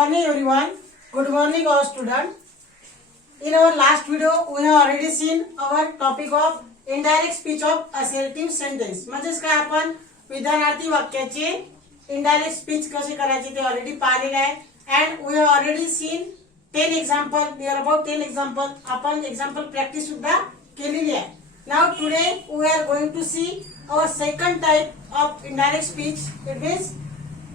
morning everyone. Good morning all students. In our last video we have already seen our topic of indirect speech of assertive sentence. म्हणजेच काय आपण विधानार्थी वाक्याचे indirect speech कसे करायचे ते already पाहिलेले आहे. And we have already seen 10 example, near about 10 example. आपण example practice सुद्धा केलेली आहे. Now today we are going to see our second type of indirect speech. It means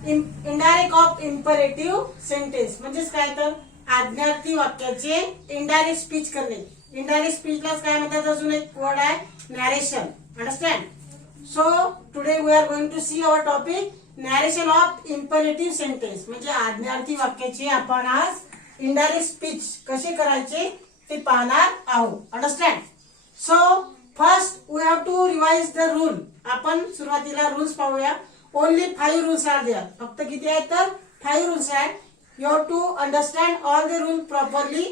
indirect of imperative sentence. म्हणजेच काय तर आज्ञार्थी वाक्याचे इनडायरेक्ट स्पीच करणे. इनडायरेक्ट स्पीचलाच काय म्हणतात, अजून एक वर्ड आहे narration. Understand? So today we are going to see our topic narration of imperative sentence. म्हणजे आज्ञार्थी वाक्याचे आपण आज इनडायरेक्ट स्पीच कसे करायचे ते पाहणार आहोत. Understand? So first we have to revise the rule. आपण सुरुवातीला रूल्स पाहूया. Only 5 rules are there. फक्त किती आहेत तर 5 rules आहेत. You have to understand all the rule properly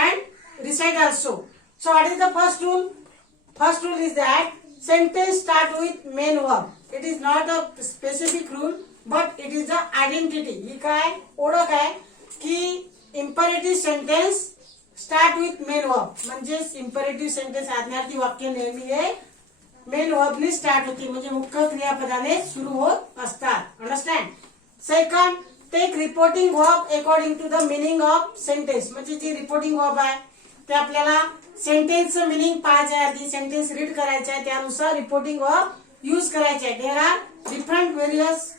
and recite also. So what is the first rule? First rule is that sentence start with main verb. It is not a specific rule but it is the identity. ही काय ओळख आहे की imperative sentence start with main verb. म्हणजे imperative sentence आज्ञार्थी वाक्य नेहमी हे main वर्बनी start होती. म्हणजे मुख्य क्रियापदाने सुरू होत असतात. Understand? Second, take reporting verb according to the meaning of sentence. म्हणजे जी रिपोर्टिंग वर्ब आहे ते आपल्याला सेंटेन्सचं मिनिंग पाहायचं आहे, आधी सेंटेन्स रीड करायचं आहे, त्यानुसार रिपोर्टिंग वर्ब यूज करायचे आहे. There are different various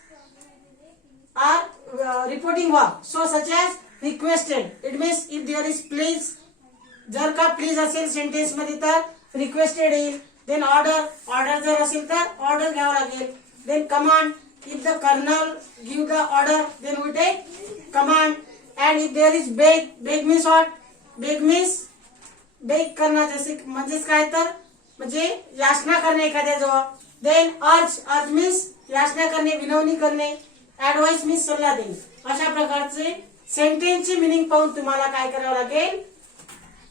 are reporting verb. So such as requested. It means if there is please. जर का प्लीज असेल सेंटेन्स मध्ये तर रिक्वेस्टेड येईल. देन ऑर्डर जर असेल तर ऑर्डर घ्यावं लागेल. Then command. If the colonel give the order then we take command. And if there is beg means what? Beg means beg करणं. जसे म्हणजेच काय तर म्हणजे याचना करणे एखाद्याजवळ. देन अर्ज मीन्स याचना करणे, विनवणी करणे. ऍडवाइस मीन्स सल्ला देणे. अशा प्रकारचे सेंटेन्सची मिनिंग पाहून तुम्हाला काय करावं लागेल,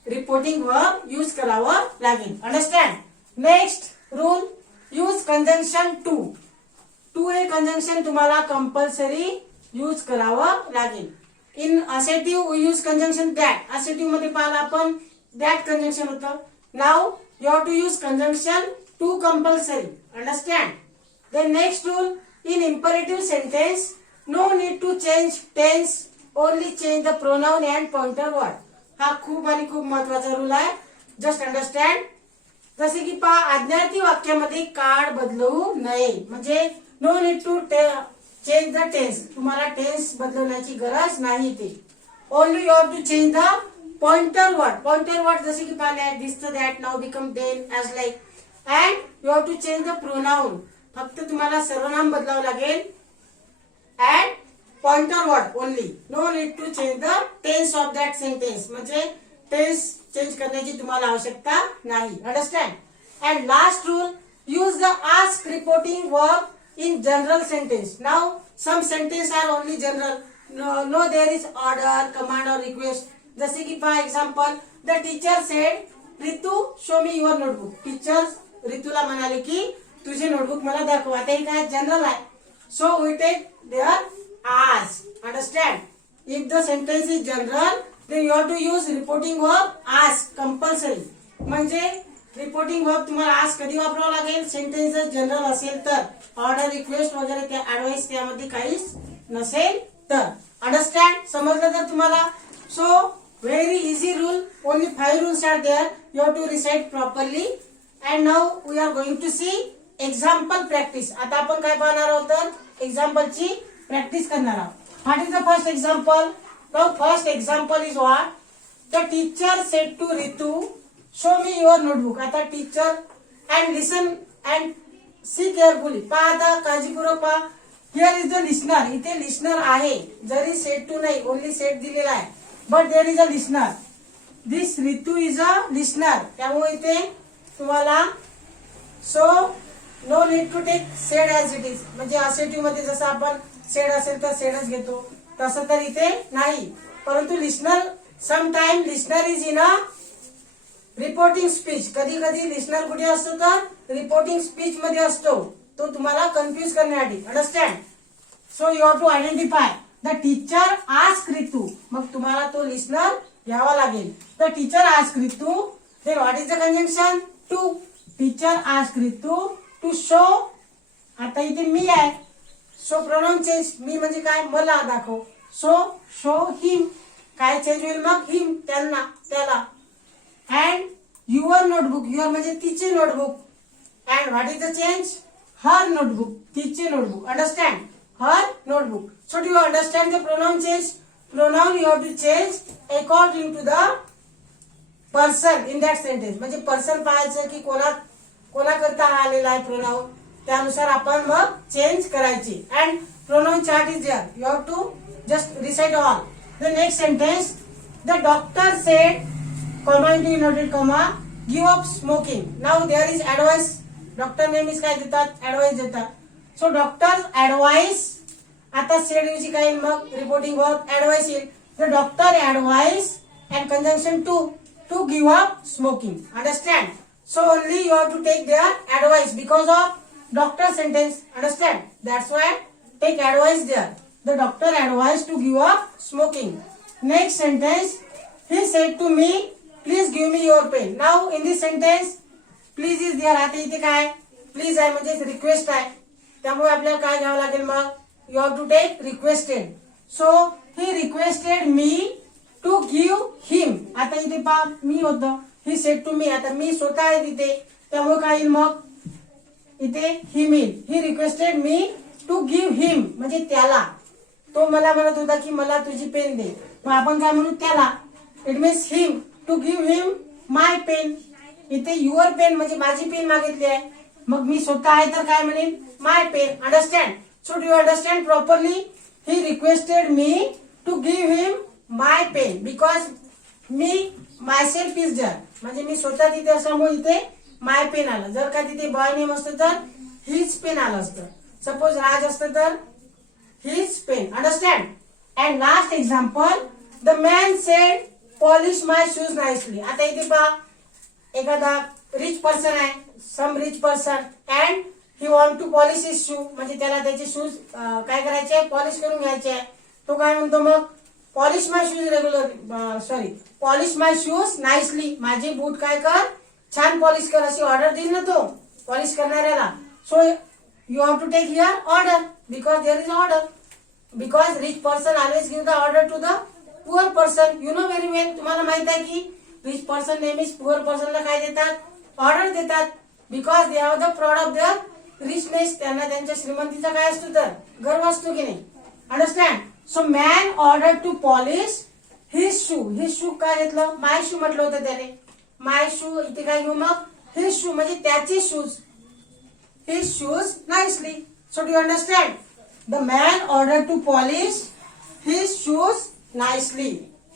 रिपोर्टिंग वर्ब यूज करावं लागेल. Understand? Next rule, use conjunction to. To हे कंजंक्शन तुम्हाला कंपल्सरी यूज करावं लागेल. In assertive use conjunction that. Assertive मध्ये पाहिलं आपण दॅट कंजंक्शन होतं. Now you have to use conjunction to compulsory. Understand? Then next rule, in imperative sentence no need to change tense, only change the pronoun and pointer word. हा खूप आणि खूप महत्वाचा rule आहे. Just understand. जसे की पहा, आज्ञार्थी वाक्यामध्ये काळ बदलवू नये. म्हणजे no need to change the tense. तुम्हाला टेन्स बदलवण्याची गरज नाही. ते only you have to change the pointer word. Pointer word जसे की पाहिले, दिसतं, that, now, become, then, as, like. And you have to change the pronoun. फक्त तुम्हाला सर्वनाम बदलावं लागेल. And pointer word only. No need to change the tense of that sentence. म्हणजे टेन्स चेंज करण्याची तुम्हाला आवश्यकता नाही. Understand? And last rule, use the ask reporting verb in general sentence. Now some sentence are only general. No there is order, command और request. जसे की for example, the teacher said Ritu show me your notebook. Teacher रितूला म्हणाले की तुझे notebook मला दाखव. आता हे काय जनरल आहे. So we take there ask. Understand? If the sentence is general then you have to use reporting verb ask compulsory. म्हणजे रिपोर्टिंग वर्ब तुम्हाला ask कधी वापरावं लागेल, सेंटेन्स जर जनरल असेल तर. ऑर्डर, रिक्वेस्ट वगैरे त्या ऍडवाइस त्यामध्ये काहीच नसेल तर. अंडरस्टँड? समजलं तर तुम्हाला? So very easy rule. Only 5 rules are there. You have to recite properly. And now we are going to see example practice. आता आपण काय पाहणार आहोत तर एक्झाम्पलची प्रॅक्टिस करणार आहोत. What is the first example? Now first example is what? The teacher said to Ritu, show me your notebook. आता teacher and listen and see carefully. पहा आता काळजीपूर्वक पहा. Here is the listener. इथे listener आहे. जरी said to नाही, only said दिलेला आहे. But there is a listener. This Ritu is a listener. त्यामुळे इथे तुम्हाला so no need to take said as it is. म्हणजे assertive मध्ये जसं आपण said असेल तर saidच घेतो, तसं तर इथे नाही. परंतु listener, sometime listener is in a reporting speech. कधी कधी लिस्नर कुठे असतो तर रिपोर्टिंग स्पीच मध्ये असतो. तो तुम्हाला कन्फ्युज करण्यासाठी. Understand? So you have to identify the teacher ask Ritu, मग तुम्हाला तो लिस्नर घ्यावा लागेल. The teacher ask Ritu, then what is the conjunction? To. Teacher ask Ritu to show, आता इथे मी आहे, सो प्रोनाउन चेंज. मी म्हणजे काय? मला दाखव. सो शो हिम, काय चेंज होईल मग? हिम, त्यांना, त्याला. अँड युअर नोटबुक, युअर म्हणजे तिचे notebook. And what is the change? Her notebook, तिचे notebook. Understand? Her notebook. So do you understand the pronoun change? Pronoun you have to change according to the person in that sentence. म्हणजे person पाहायचं की कोणाकरता हा आलेला आहे pronoun, त्यानुसार आपण मग चेंज करायची. And pronoun chart is there, you have to just recite all. The next sentence, the doctor said, comma into inverted comma, give up smoking. Now there is advice. डॉक्टर नेहमीच काय देतात? ऍडवाइस देतात. सो डॉक्टर ऍडवाइस, आता said ऐवजी काय येईल मग? रिपोर्टिंग वर्क ऍडवाइस येईल. The doctor advice and conjunction to give up smoking. Understand? So only you have to take there advice because of doctor sentence. Understand? That's why take advice there. The doctor advice to give up smoking. Next sentence, he said to me, please give me your pen. Now in this sentence please is there. आता इथे काय? Please आहे म्हणजे request आहे, त्यामुळे आपल्याला काय घ्यावं लागेल मग? You have to take requested. So he requested me to give him. आता इथे पहा, मी होतं, ही सेड टू मी, आता मी स्वतः आहे तिथे, त्यामुळे काय येईल मग? इथे हिम येईल. He requested me to give him म्हणजे त्याला. तो मला म्हणत होता की मला तुझी पेन दे, मग आपण काय म्हणू? त्याला. It means him, to give him my pen. इथे युअर पेन म्हणजे माझी पेन मागितली आहे, मग मी स्वतः आहे तर काय म्हणेन? My pen. Understand? So do you understand properly? He requested me to give him my pen because me myself is there, म्हणजे मी स्वतः तिथे असल्यामुळे इथे माय पेन आलं. जर का तिथे बॉय नेम असतं तर हिज पेन आलं असतं. सपोज राज असतं तर his pen. Understand? And last example, the man said polish my shoes nicely. आता इथे पहा, एखादा रिच पर्सन आहे, some rich person, and he want to polish his shoe, म्हणजे त्याला त्याचे शूज काय करायचे? पॉलिश करून घ्यायचे आहे. तो काय म्हणतो मग? Polish my shoes polish my shoes nicely. माझे बूट काय कर? छान पॉलिश कर, अशी ऑर्डर देईल ना तो पॉलिश करणाऱ्याला. So you have to take here order because there is order. Because rich person always give the order to the poor person. You know very well. तुम्हाला माहित आहे की रिच पर्सन नेहमीच पुअर पर्सनला काय देतात? ऑर्डर देतात. Because they have the proud of their richness. त्यांना त्यांच्या श्रीमंतीचा काय असतो तर गर्व असतो की नाही? Understand? So man order to polish his shoe. His shoe काय घेतलं? माय शू म्हटलं होतं त्याने. माय शू इथे काय घेऊ मग? हिज शू म्हणजे त्याचे shoes. His shoes nicely. So do you understand? The man order to polish his shoes nicely.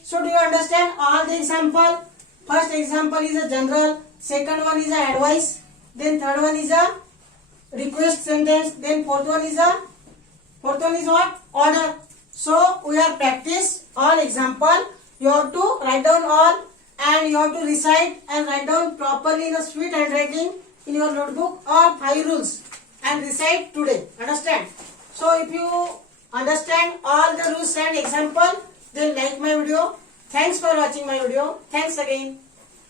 So do you understand all the example? First example is a general, second one is a advice, then third one is a request sentence, then fourth one is what? Order. So we have practiced all example. You have to write down all and you have to recite and write down properly in a sweet handwriting in your notebook all 5 rules and recite today. Understand? So if you understand all the rules and example, then like my video. Thanks for watching my video. Thanks again.